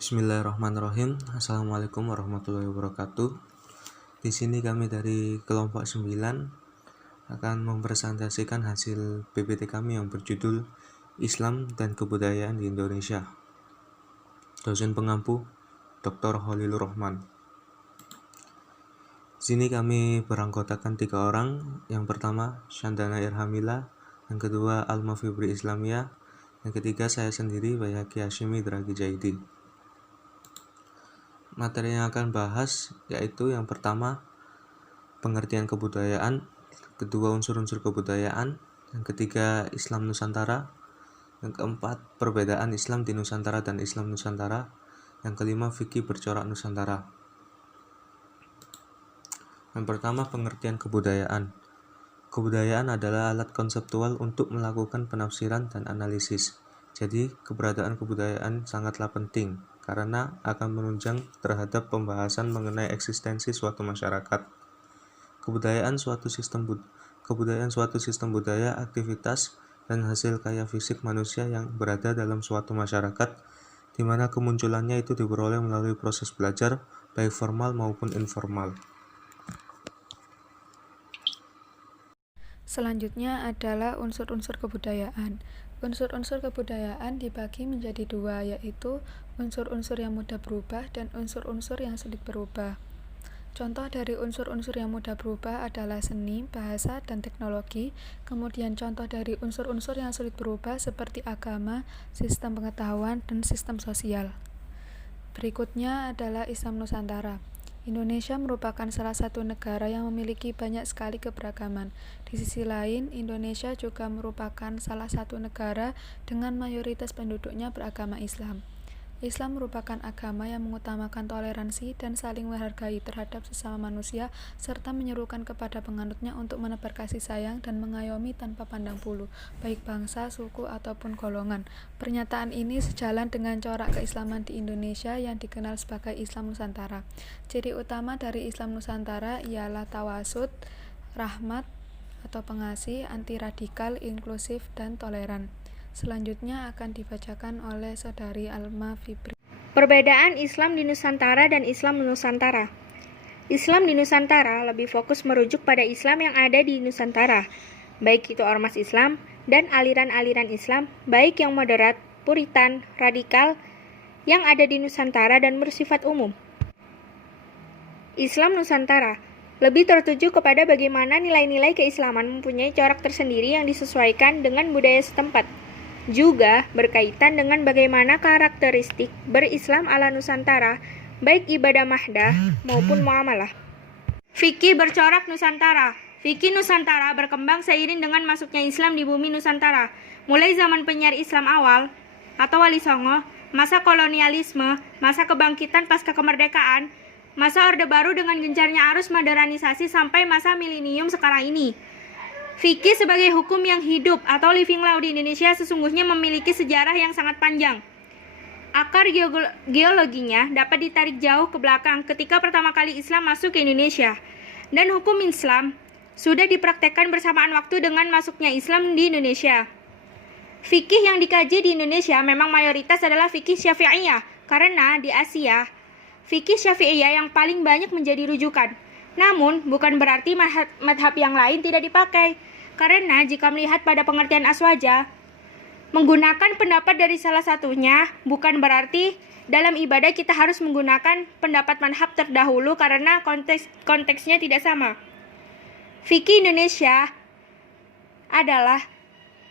Bismillahirrahmanirrahim. Assalamualaikum warahmatullahi wabarakatuh. Di sini kami dari kelompok 9 akan mempresentasikan hasil PPT kami yang berjudul Islam dan Kebudayaan di Indonesia. Dosen pengampu Dr. Holilur Rahman. Di sini kami beranggotakan 3 orang. Yang pertama Syandana Irhamila, yang kedua Alma Fibri Islamia, yang ketiga saya sendiri Bayhaqi Hashimi Dragi Jaidi. Materi yang akan bahas yaitu yang pertama pengertian kebudayaan, kedua unsur-unsur kebudayaan, yang ketiga Islam Nusantara, yang keempat perbedaan Islam di Nusantara dan Islam Nusantara, yang kelima fikih bercorak Nusantara. Yang pertama pengertian kebudayaan. Kebudayaan adalah alat konseptual untuk melakukan penafsiran dan analisis. Jadi keberadaan kebudayaan sangatlah penting karena akan menunjang terhadap pembahasan mengenai eksistensi suatu masyarakat. Kebudayaan suatu sistem budaya, aktivitas, dan hasil karya fisik manusia yang berada dalam suatu masyarakat, di mana kemunculannya itu diperoleh melalui proses belajar, baik formal maupun informal. Selanjutnya adalah unsur-unsur kebudayaan. Unsur-unsur kebudayaan dibagi menjadi 2, yaitu unsur-unsur yang mudah berubah dan unsur-unsur yang sulit berubah. Contoh dari unsur-unsur yang mudah berubah adalah seni, bahasa, dan teknologi. Kemudian contoh dari unsur-unsur yang sulit berubah seperti agama, sistem pengetahuan, dan sistem sosial. Berikutnya adalah Islam Nusantara. Indonesia merupakan salah satu negara yang memiliki banyak sekali keberagaman. Di sisi lain, Indonesia juga merupakan salah satu negara dengan mayoritas penduduknya beragama Islam. Islam merupakan agama yang mengutamakan toleransi dan saling menghargai terhadap sesama manusia, serta menyerukan kepada penganutnya untuk menebar kasih sayang dan mengayomi tanpa pandang bulu, baik bangsa, suku, ataupun golongan. Pernyataan ini sejalan dengan corak keislaman di Indonesia yang dikenal sebagai Islam Nusantara. Ciri utama dari Islam Nusantara ialah tawasud, rahmat atau pengasih, anti radikal, inklusif, dan toleran. Selanjutnya akan dibacakan oleh Saudari Alma Fibri. Perbedaan Islam di Nusantara dan Islam Nusantara. Islam di Nusantara lebih fokus merujuk pada Islam yang ada di Nusantara, baik itu ormas Islam dan aliran-aliran Islam, baik yang moderat, puritan, radikal, yang ada di Nusantara dan bersifat umum. Islam Nusantara lebih tertuju kepada bagaimana nilai-nilai keislaman mempunyai corak tersendiri yang disesuaikan dengan budaya setempat. Juga berkaitan dengan bagaimana karakteristik berislam ala Nusantara, baik ibadah mahdah maupun muamalah. Fikih bercorak Nusantara. Fikih Nusantara berkembang seiring dengan masuknya Islam di bumi Nusantara. Mulai zaman penyair Islam awal atau Wali Songo, masa kolonialisme, masa kebangkitan pasca kemerdekaan, masa Orde Baru dengan gencarnya arus modernisasi sampai masa milenium sekarang ini. Fikih sebagai hukum yang hidup atau living law di Indonesia sesungguhnya memiliki sejarah yang sangat panjang. Akar geologinya dapat ditarik jauh ke belakang ketika pertama kali Islam masuk ke Indonesia. Dan hukum Islam sudah dipraktekkan bersamaan waktu dengan masuknya Islam di Indonesia. Fikih yang dikaji di Indonesia memang mayoritas adalah fikih Syafi'iyah, karena di Asia, fikih Syafi'iyah yang paling banyak menjadi rujukan. Namun, bukan berarti madhab yang lain tidak dipakai. Karena jika melihat pada pengertian aswaja, menggunakan pendapat dari salah satunya bukan berarti dalam ibadah kita harus menggunakan pendapat madhab terdahulu karena konteksnya tidak sama. Fikih Indonesia adalah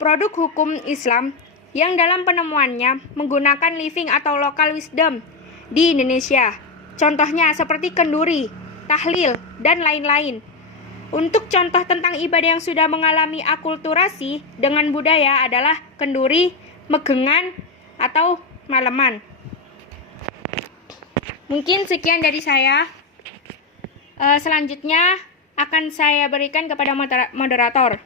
produk hukum Islam yang dalam penemuannya menggunakan living atau local wisdom di Indonesia. Contohnya seperti kenduri, tahlil, dan lain-lain. Untuk contoh tentang ibadah yang sudah mengalami akulturasi dengan budaya adalah kenduri, megengan, atau maleman. Mungkin sekian dari saya. Selanjutnya akan saya berikan kepada moderator.